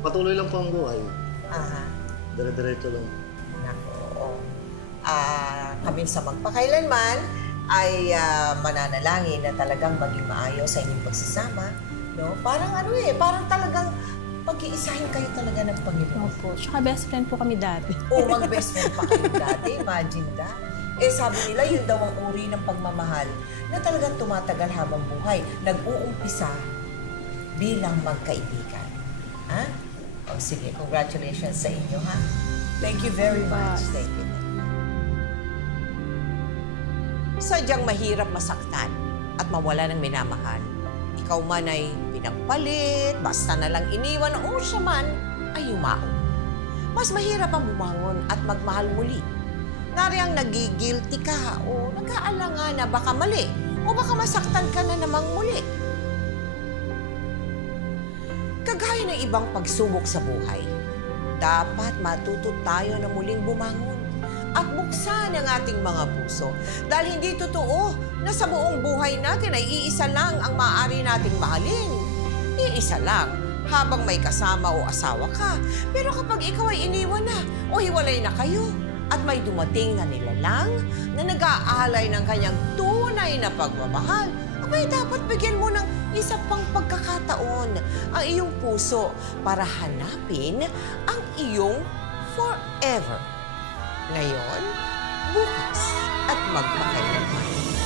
Patuloy lang po ang buhay. Aha. Dire-diretso lang. Nako, oo. Kami sa magpakailanman ay mananalangin na talagang maging maayos sa inyong pagsasama. No? Parang parang talagang pag-iisahin kayo talaga ng Panginoon. Opo. Tsaka best friend po kami dati. Mag-best friend pa kayo dati. Imagine that. Sabi nila, yun daw ang uri ng pagmamahal na talagang tumatagal habang buhay. Nag-uumpisa bilang magkaibigan. Ha? Sige, congratulations sa inyo, ha? Thank you very much. Thank you. Sadyang mahirap masaktan at mawala ng minamahal. Ikaw man ay pinagpalit, basta na lang iniwan o siya man ay yumaon. Mas mahirap ang bumangon at magmahal muli. Nariyang nagigilty ka o nag-aalala na baka mali o baka masaktan ka na namang muli. Kagaya ng ibang pagsubok sa buhay, dapat matuto tayo na muling bumangon at buksan ang ating mga puso. Dahil hindi totoo na sa buong buhay natin ay iisa lang ang maaari nating mahalin. Iisa lang habang may kasama o asawa ka. Pero kapag ikaw ay iniwan na o hiwalay na kayo, at may dumating na nilalang na nag-aalay ng kanyang tunay na pagmamahal, abay dapat bigyan mo ng isa pang pagkakataon ang iyong puso para hanapin ang iyong forever. Ngayon, bukas at magpakailanman.